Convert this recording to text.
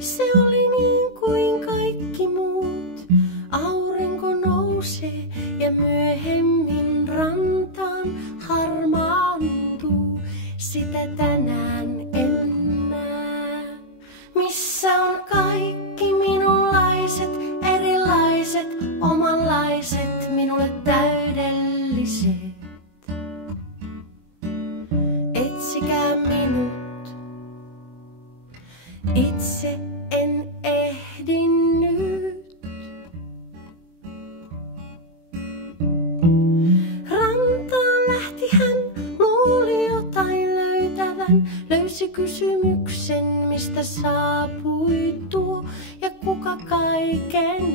Se oli niin kuin kaikki muut. Aurinko nousee ja myöhemmin rantaan harmaantuu. Sitä tänään en näe. Missä on kaikki minunlaiset, erilaiset, omanlaiset, minulle täydelliset? Etsikää minut, itse en ehdi nyt. Rantaan lähti hän, luuli jotain löytävän, löysi kysymyksen, mistä saapui tuo ja kuka kaiken